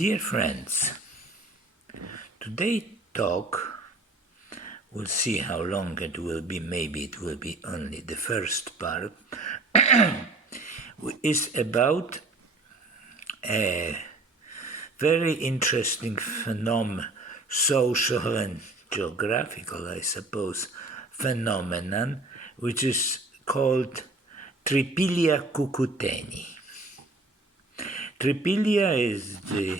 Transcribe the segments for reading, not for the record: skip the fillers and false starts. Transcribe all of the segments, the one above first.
Dear friends, today's talk, we'll see how long it will be, maybe it will be only the first part, is about a very interesting social and geographical, I suppose, phenomenon, which is called Trypillia Cucuteni. Trypillia is the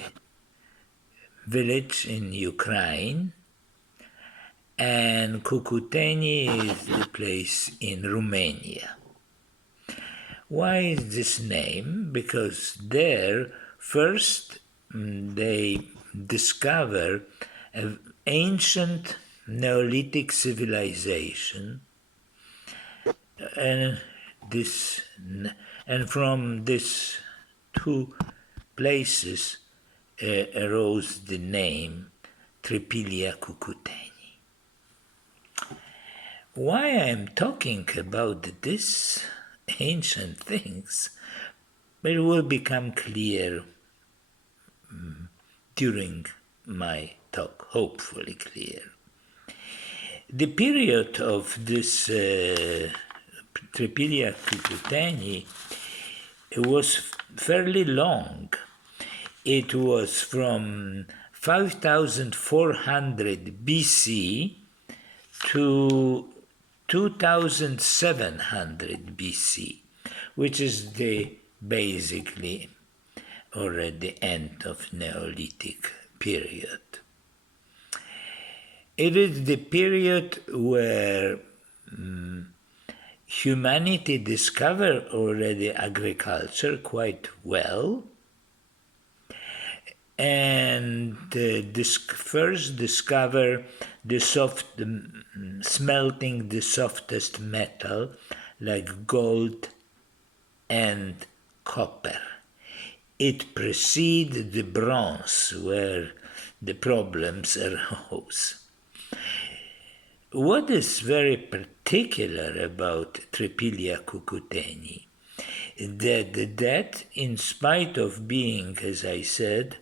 village in Ukraine, and Cucuteni is the place in Romania. Why is this name? Because there, first, they discover an ancient Neolithic civilization, and from these two places arose the name Trypillia Cucuteni. Why I'm talking about these ancient things, it will become clear during my talk, hopefully clear. The period of this Trypillia Cucuteni was fairly long. It was from 5400 BC to 2700 BC, which is basically already end of Neolithic period. It is the period where humanity discovered already agriculture quite well, and first discover smelting the softest metal like gold and copper. It preceded the bronze, where the problems arose. What is very particular about Trypillia Cucuteni is that in spite of being, as I said,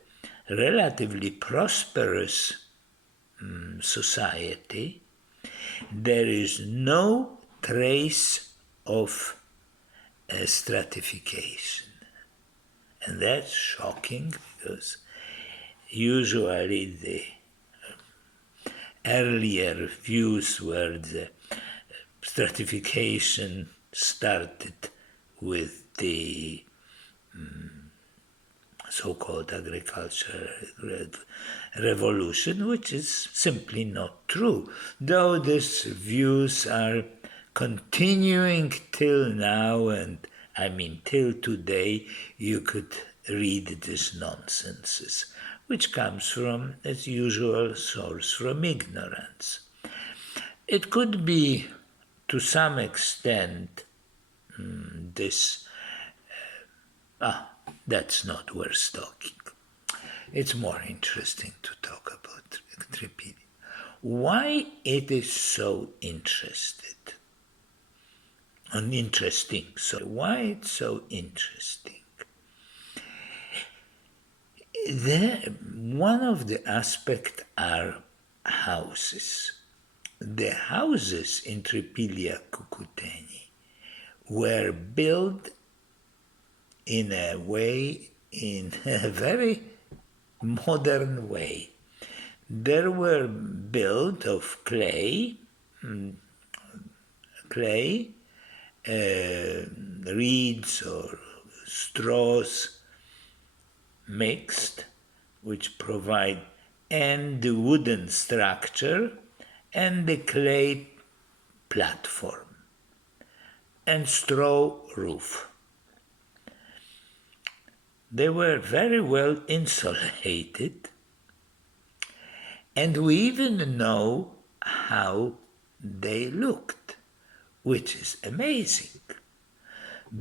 relatively prosperous society, there is no trace of stratification. And that's shocking, because usually the earlier views were the stratification started with the so-called agricultural revolution, which is simply not true, though these views are continuing till now, and I mean till today. You could read these nonsenses, which comes from, as usual, source from ignorance. It could be, to some extent, that's not worth talking. It's more interesting to talk about Trypillia. Why it is so interesting? So why it's so interesting? One of the aspects are houses. The houses in Trypillia Cucuteni were built in a very modern way. They were built of clay, reeds or straws mixed, which provide, and the wooden structure and the clay platform and straw roof. They were very well insulated, and we even know how they looked, which is amazing,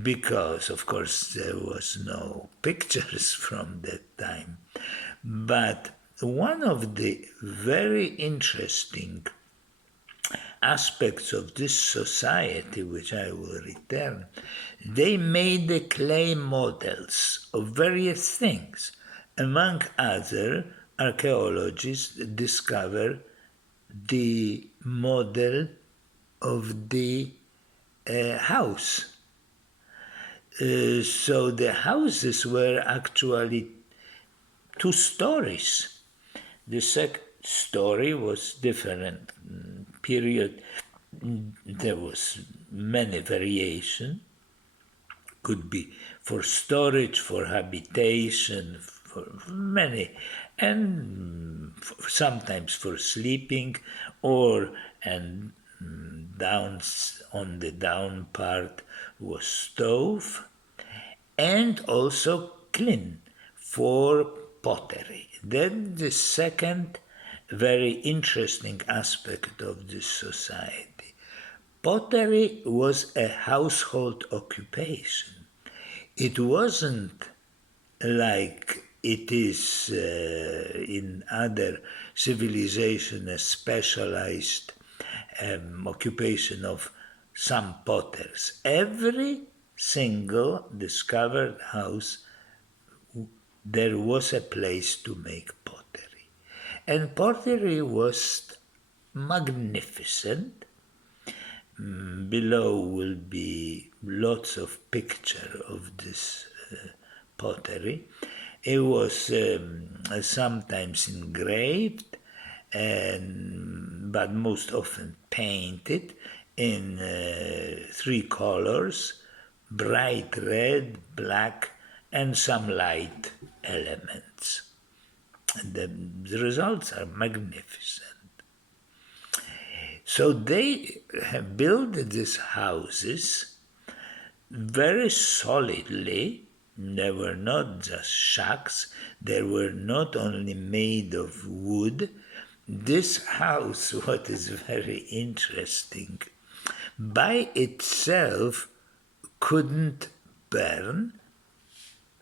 because of course there was no pictures from that time. But one of the very interesting aspects of this society, which I will return, they made the clay models of various things, among other, archaeologists discover the model of the house. So the houses were actually 2 stories. The second story was different period. There was many variation. Could be for storage, for habitation, for many, and sometimes for sleeping, or and down on the down part was stove, and also clean for pottery. Then the second very interesting aspect of this society. Pottery was a household occupation. It wasn't like it is in other civilizations a specialized occupation of some potters. Every single discovered house, there was a place to make pottery. And pottery was magnificent. Below will be lots of picture of this pottery. It was sometimes engraved, but most often painted in 3 colors: bright red, black, and some light elements. And the results are magnificent. So they have built these houses very solidly. They were not just shacks. They were not only made of wood. This house, what is very interesting, by itself couldn't burn.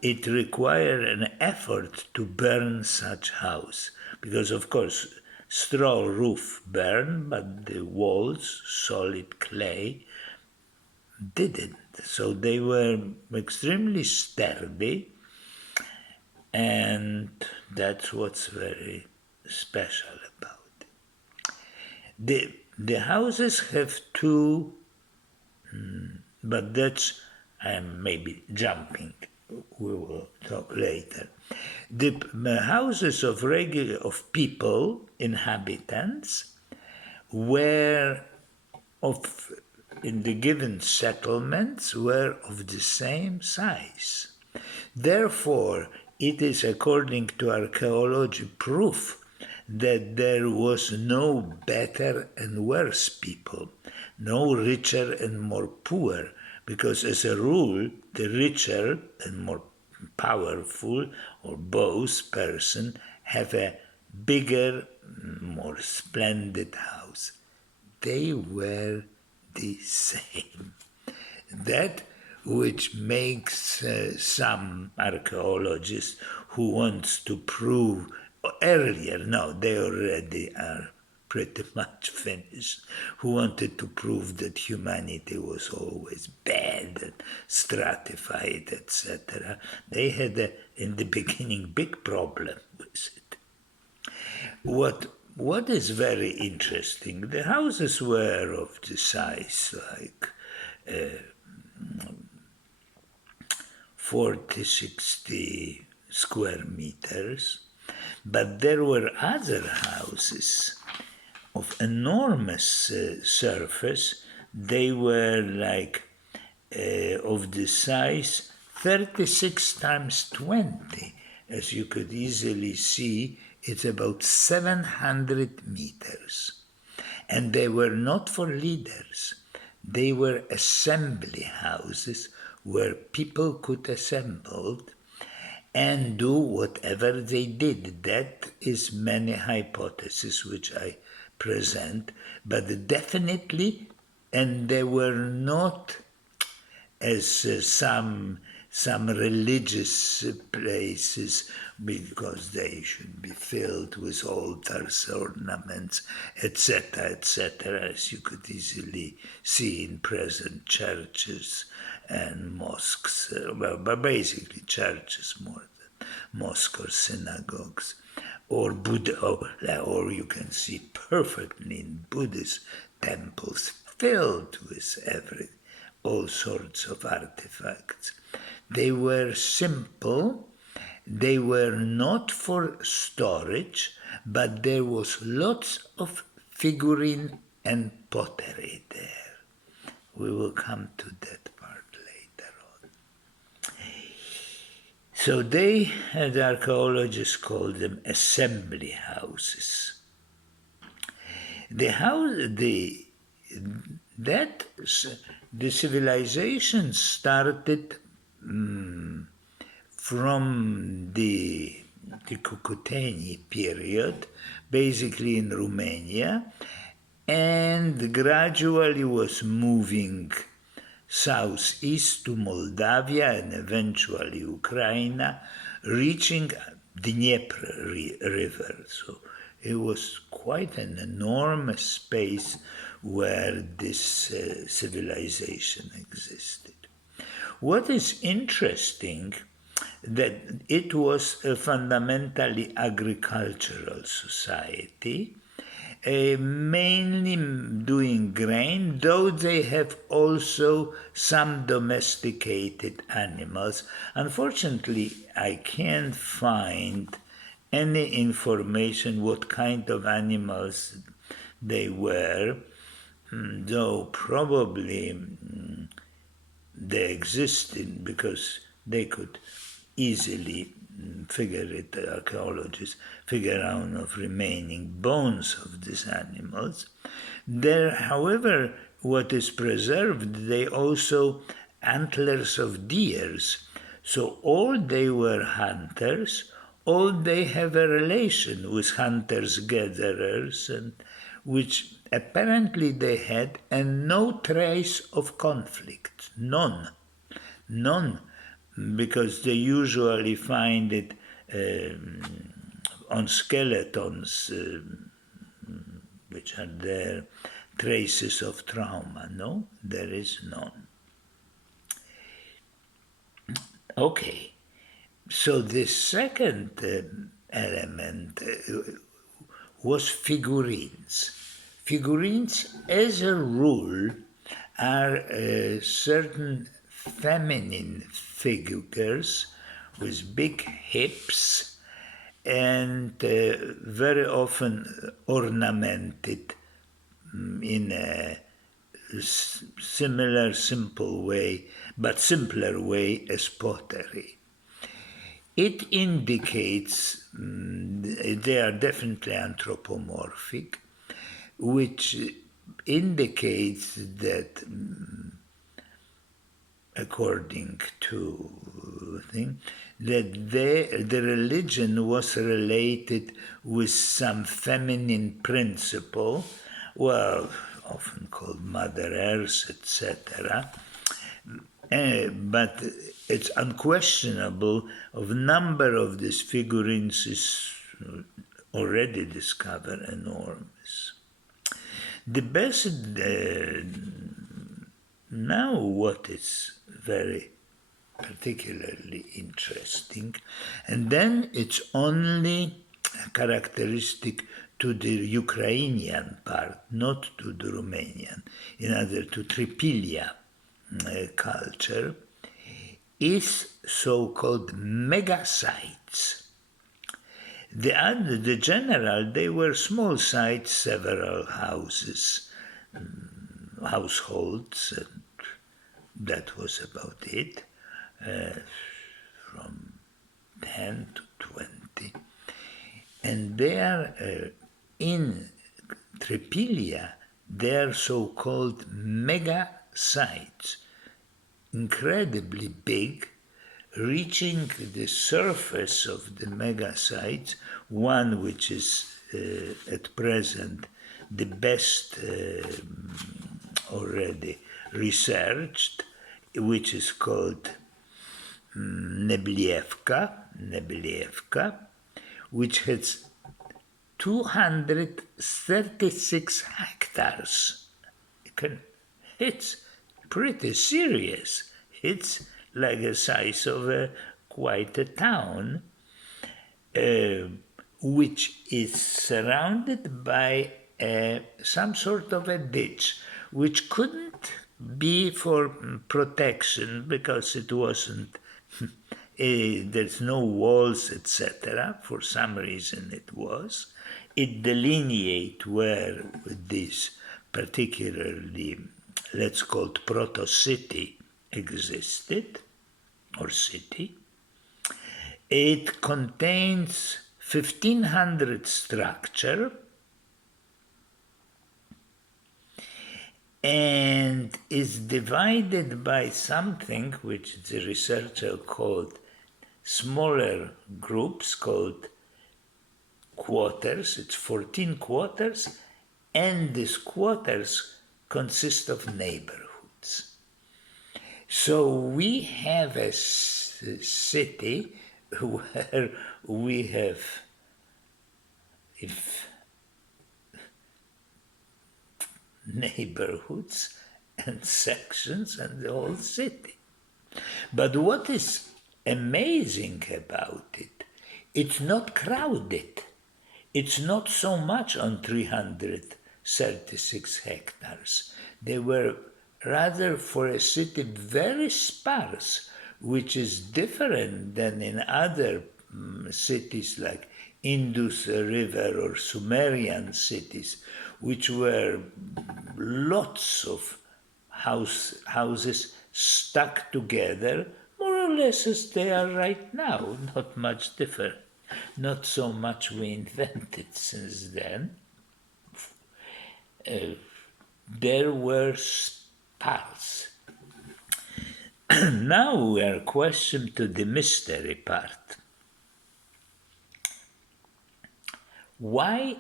It required an effort to burn such house, because of course straw roof burned, but the walls, solid clay, didn't. So they were extremely sturdy, and that's what's very special about it. The houses have 2, but that's, I'm maybe jumping. We will talk later. The houses of people, inhabitants, were in the given settlements were of the same size. Therefore, it is, according to archaeology, proof that there was no better and worse people, no richer and more poor, because as a rule, the richer and more powerful or both person have a bigger, more splendid house. They were the same. That which makes some archaeologists who wants to prove earlier, no, they already are pretty much finished, who wanted to prove that humanity was always bad and stratified, etc. They had, in the beginning, big problem with it. What is very interesting, the houses were of the size like 40, 60 square meters, but there were other houses of enormous surface. They were like of the size 36 times 20. As you could easily see, it's about 700 meters. And they were not for leaders. They were assembly houses where people could assemble and do whatever they did. That is many hypotheses which I present, but definitely, and they were not as some religious places, because they should be filled with altars, ornaments, etc., as you could easily see in present churches and mosques, but basically churches more than mosques or synagogues, or Buddha, or you can see perfectly in Buddhist temples filled with all sorts of artifacts. They were simple, they were not for storage, but there was lots of figurine and pottery there. We will come to that part later on. So the archaeologists called them assembly houses. The civilization started from the Cucuteni period, basically in Romania, and gradually was moving southeast to Moldavia and eventually Ukraine, reaching the Dnieper River. So it was quite an enormous space where this civilization existed. What is interesting, that it was a fundamentally agricultural society, mainly doing grain, though they have also some domesticated animals. Unfortunately, I can't find any information what kind of animals they were, though probably they existed because they could easily the archaeologists figure out of remaining bones of these animals. There, however, what is preserved, they also antlers of deers. So all they were hunters, all they have a relation with hunters-gatherers, and which apparently they had, and no trace of conflict, none, because they usually find it on skeletons, which are there, traces of trauma. No, there is none. Okay, so the second element was figurines. Figurines, as a rule, are certain feminine figures with big hips and very often ornamented in a similar, simple way, but simpler way as pottery. It indicates they are definitely anthropomorphic, which indicates that according to that the religion was related with some feminine principle, well, often called Mother Earth, etc. But it's unquestionable of number of these figurines is already discovered enormous. The best now what is very particularly interesting, and then it's only characteristic to the Ukrainian part, not to the Romanian, in other to Trypillia culture, is so-called megasites. The general, they were small sites, several houses, households, and that was about it, from 10 to 20. And they are in Trypillia, they are so-called mega sites, incredibly big, reaching the surface of the mega sites, one which is at present the best already researched, which is called Nabli Africa, which has 236 hectares. It's pretty serious. It's like the size of a quite a town, which is surrounded by some sort of a ditch, which couldn't be for protection because it wasn't, there's no walls, etc. For some reason it was. It delineate where this particularly, let's call it proto-city, existed, or city. It contains 1,500 structure and is divided by something which the researcher called smaller groups called quarters. It's 14 quarters, and these quarters consist of neighborhoods. So we have a city where we have neighborhoods and sections and the whole city. But what is amazing about it, it's not crowded. It's not so much on 336 hectares. They were rather, for a city, very sparse, which is different than in other cities like Indus River or Sumerian cities, which were lots of houses stuck together, more or less as they are right now, not much different. Not so much we invented since then. There were sparse. Now we are questioned to the mystery part. Why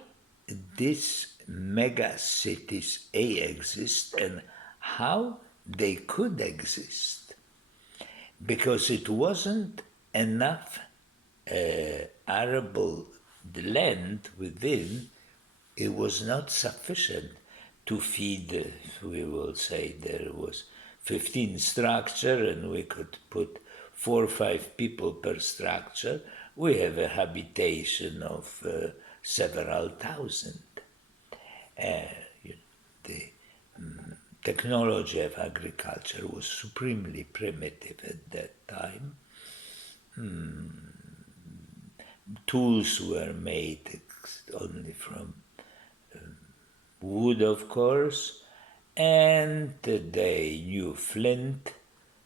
these mega cities exist and how they could exist? Because it wasn't enough arable land within, it was not sufficient to feed, we will say there was 15 structure and we could put 4 or 5 people per structure. We have a habitation of several thousand. The technology of agriculture was supremely primitive at that time. Tools were made only from wood, of course, and they knew flint,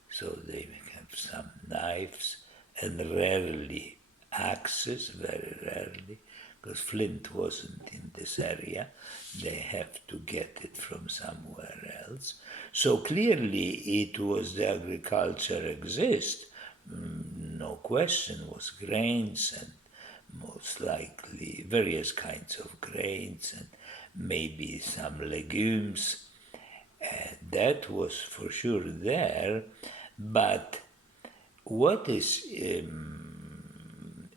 so they have some knives, and rarely axes, very rarely, because flint wasn't in this area. They have to get it from somewhere else. So clearly it was the agriculture exist, no question, was grains and most likely various kinds of grains and maybe some legumes. That was for sure there, but what is,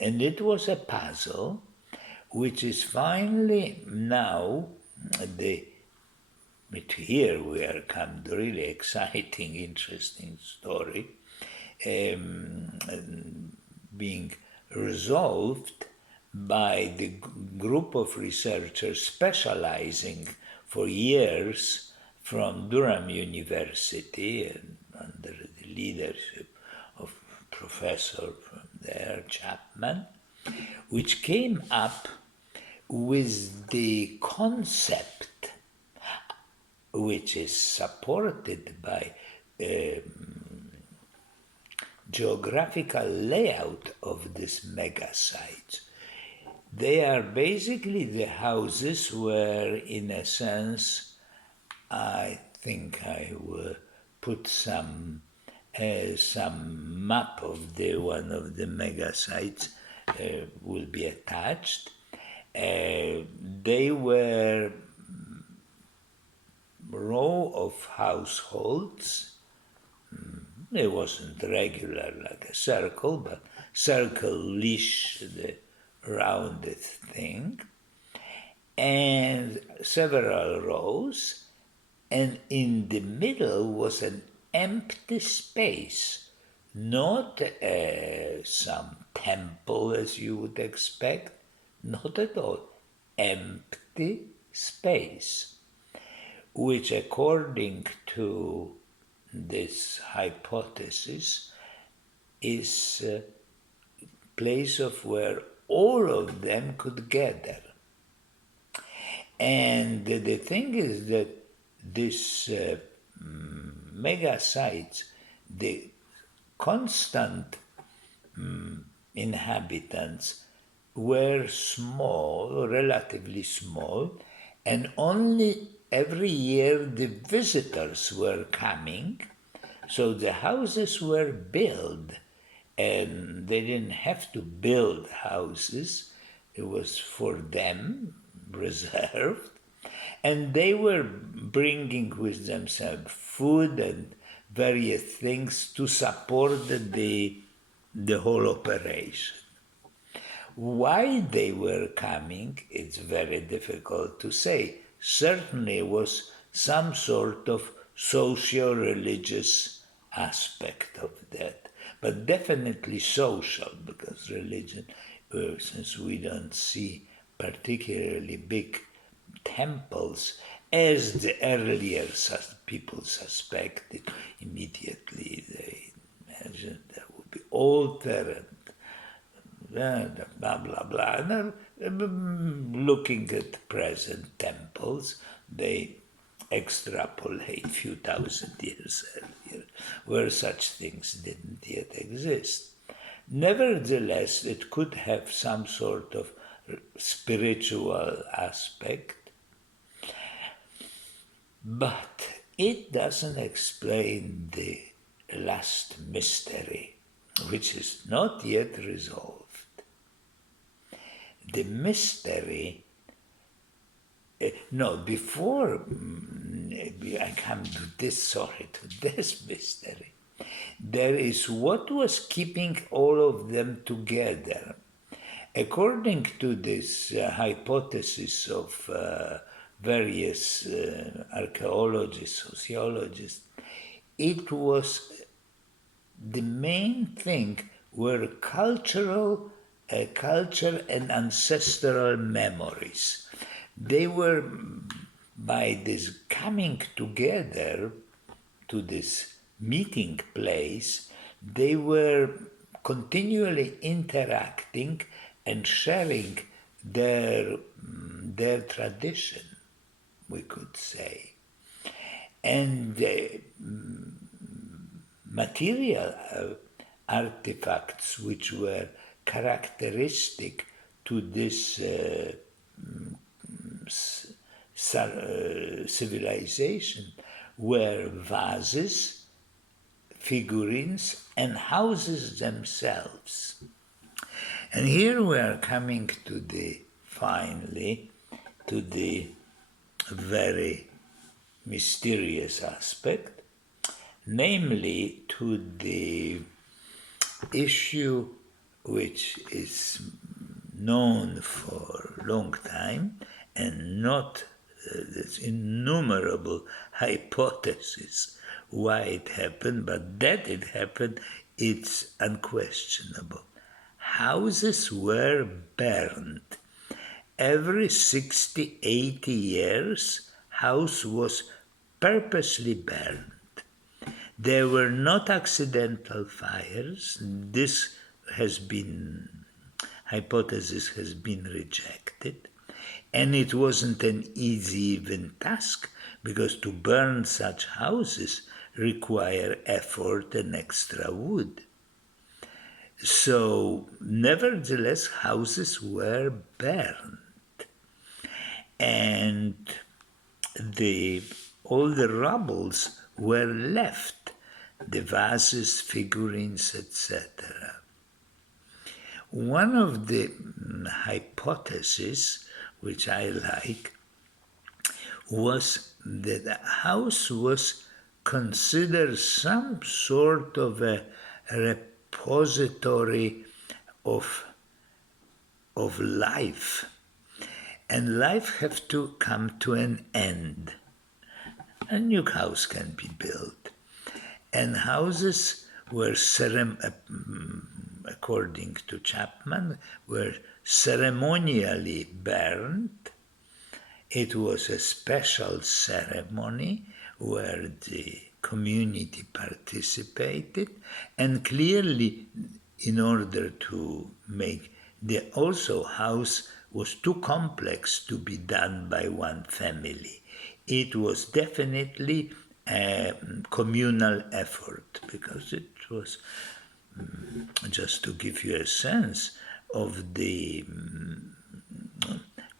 and it was a puzzle, which is finally now, here we are come to really exciting, interesting story, being resolved by the group of researchers specializing for years from Durham University and under the leadership of a professor from there, Chapman, which came up with the concept, which is supported by geographical layout of these mega sites. They are basically the houses where, in a sense, I think I will put some map of one of the mega sites will be attached. They were row of households. It wasn't regular like a circle, but circle-ish, the rounded thing, and several rows, and in the middle was an empty space. not some temple as you would expect, not at all. Empty space, which according to this hypothesis is a place of where all of them could gather. And the thing is that this mega sites, the constant inhabitants were small, relatively small, and only every year the visitors were coming, so the houses were built, and they didn't have to build houses, it was for them reserved, and they were bringing with themselves food and various things to support the whole operation. Why they were coming, it's very difficult to say. Certainly was some sort of socio-religious aspect of that, but definitely social, because religion, since we don't see particularly big temples, as the earlier people suspected, immediately they imagined there would be altar and blah blah blah. And looking at present temples, they extrapolate few thousand years earlier, where such things didn't yet exist. Nevertheless, it could have some sort of spiritual aspect, but it doesn't explain the last mystery, which is not yet resolved. The mystery, before I come to this mystery, there is what was keeping all of them together. According to this hypothesis of various archaeologists, sociologists, it was the main thing were culture and ancestral memories. They were, by this coming together to this meeting place, they were continually interacting and sharing their tradition, we could say. And material artifacts which were characteristic to this civilization were vases, figurines, and houses themselves. And here we are coming to finally to the very mysterious aspect, namely to the issue which is known for a long time and not there's innumerable hypotheses why it happened, but that it happened, it's unquestionable. Houses were burned. Every 60, 80 years, house was purposely burned. There were not accidental fires. This hypothesis has been rejected. And it wasn't an easy even task, because to burn such houses require effort and extra wood. So, nevertheless, houses were burned. And all the rubbles were left, the vases, figurines, etc. One of the hypotheses, which I like, was that the house was considered some sort of a repository of life. And life has to come to an end. A new house can be built. And houses were according to Chapman, were ceremonially burned. It was a special ceremony where the community participated, and clearly, in order to make the also house was too complex to be done by one family. It was definitely a communal effort, because it was, just to give you a sense of the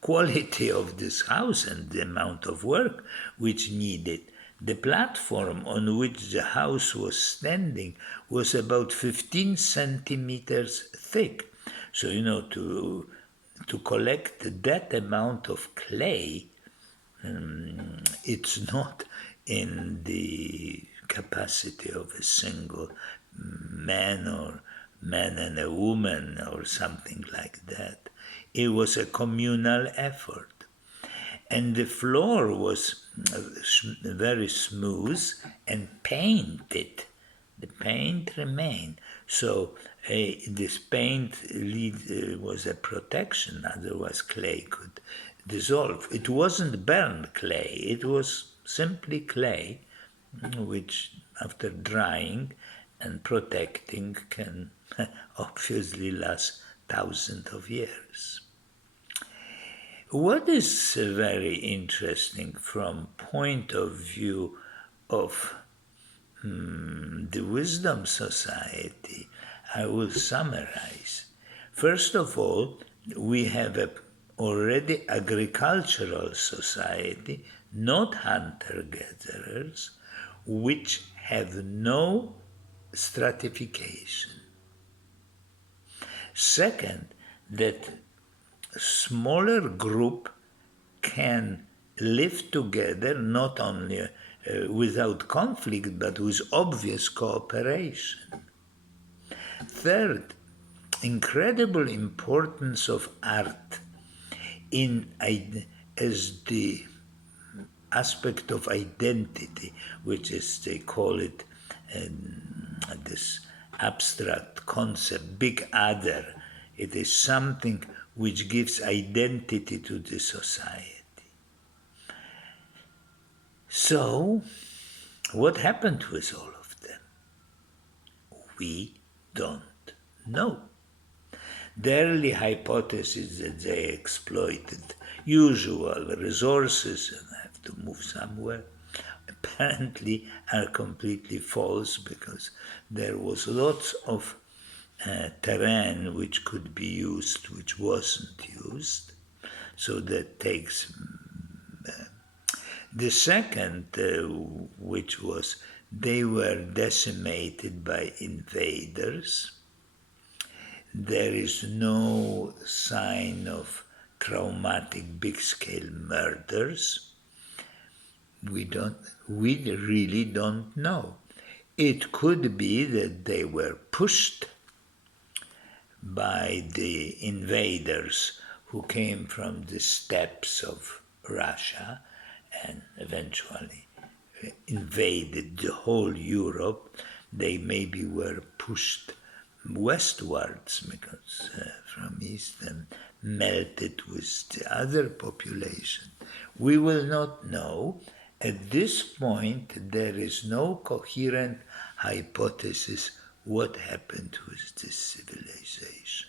quality of this house and the amount of work which needed. The platform on which the house was standing was about 15 centimeters thick. So, to collect that amount of clay, it's not in the capacity of a single man or man and a woman or something like that. It was a communal effort. And the floor was very smooth and painted. The paint remained. So this paint was a protection, otherwise clay could dissolve. It wasn't burned clay, it was simply clay, which after drying and protecting can obviously last thousands of years. What is very interesting from point of view of the Wisdom Society, I will summarize. First of all, we have a already agricultural society, not hunter-gatherers, which have no stratification. Second, that smaller group can live together not only without conflict but with obvious cooperation. Third, incredible importance of art as the aspect of identity, which is, they call it this abstract concept, big other. It is something which gives identity to the society. So, what happened with all of them? We don't know. The early hypothesis that they exploited usual resources and have to move somewhere apparently are completely false, because there was lots of terrain which could be used, which wasn't used. So that takes. The second, which was they were decimated by invaders. There is no sign of traumatic big-scale murders. We really don't know. It could be that they were pushed by the invaders who came from the steppes of Russia and eventually invaded the whole Europe. They maybe were pushed westwards because from east and melted with the other population. We will not know. At this point, there is no coherent hypothesis what happened with this civilization.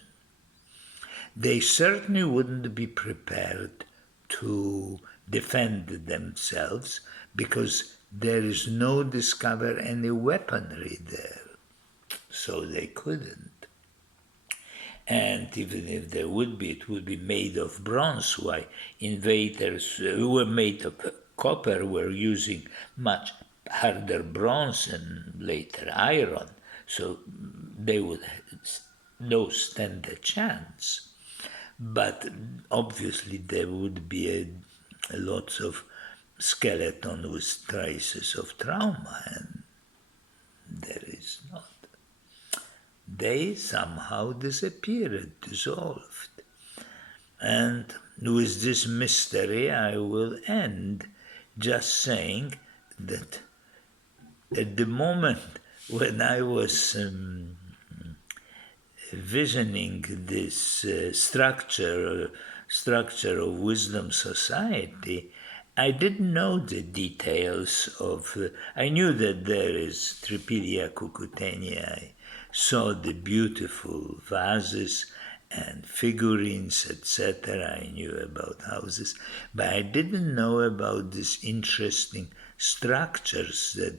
They certainly wouldn't be prepared to defend themselves because there is no discover any weaponry there. So they couldn't. And even if there would be, it would be made of bronze. Why invaders who were made of copper were using much harder bronze and later iron. So they would no stand a chance. But obviously there would be lots of skeleton with traces of trauma, and there is not. They somehow disappeared, dissolved. And with this mystery I will end, just saying that at the moment when I was visioning this structure of Wisdom Society, I didn't know the details of. I knew that there is Trypillia Cucuteni. I saw the beautiful vases and figurines, etc. I knew about houses, but I didn't know about these interesting structures that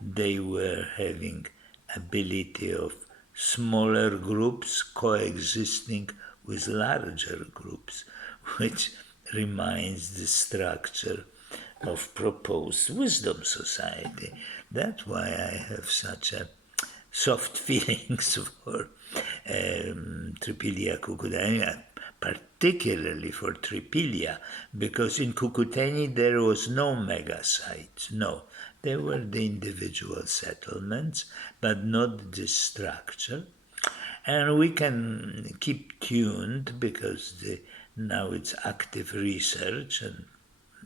they were having ability of smaller groups coexisting with larger groups, which reminds the structure of proposed wisdom society. That's why I have such a soft feelings for Trypillia Cucuteni, particularly for Trypillia, because in Cucuteni there was no mega sites, no. There were the individual settlements, but not this structure. And we can keep tuned because now it's active research, and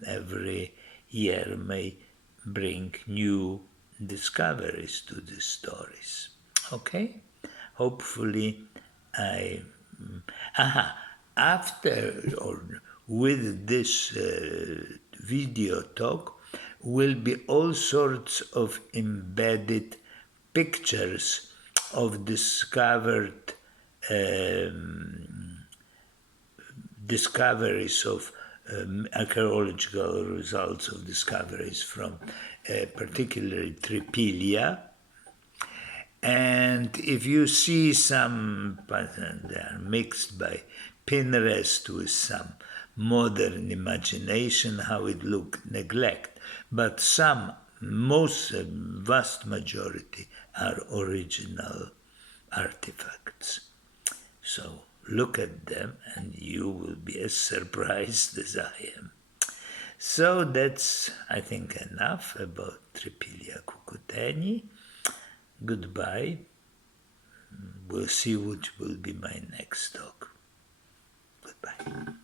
every year may bring new discoveries to the stories. Okay? Hopefully after or with this video talk will be all sorts of embedded pictures of discoveries of archaeological results of discoveries from particularly Trypillia. And if you see some, they are mixed by Pinterest with some modern imagination, how it looked neglect. But some, most, vast majority are original artifacts. So look at them and you will be as surprised as I am. So that's, I think, enough about Trypillia Cucuteni. Goodbye. We'll see which will be my next talk. Goodbye.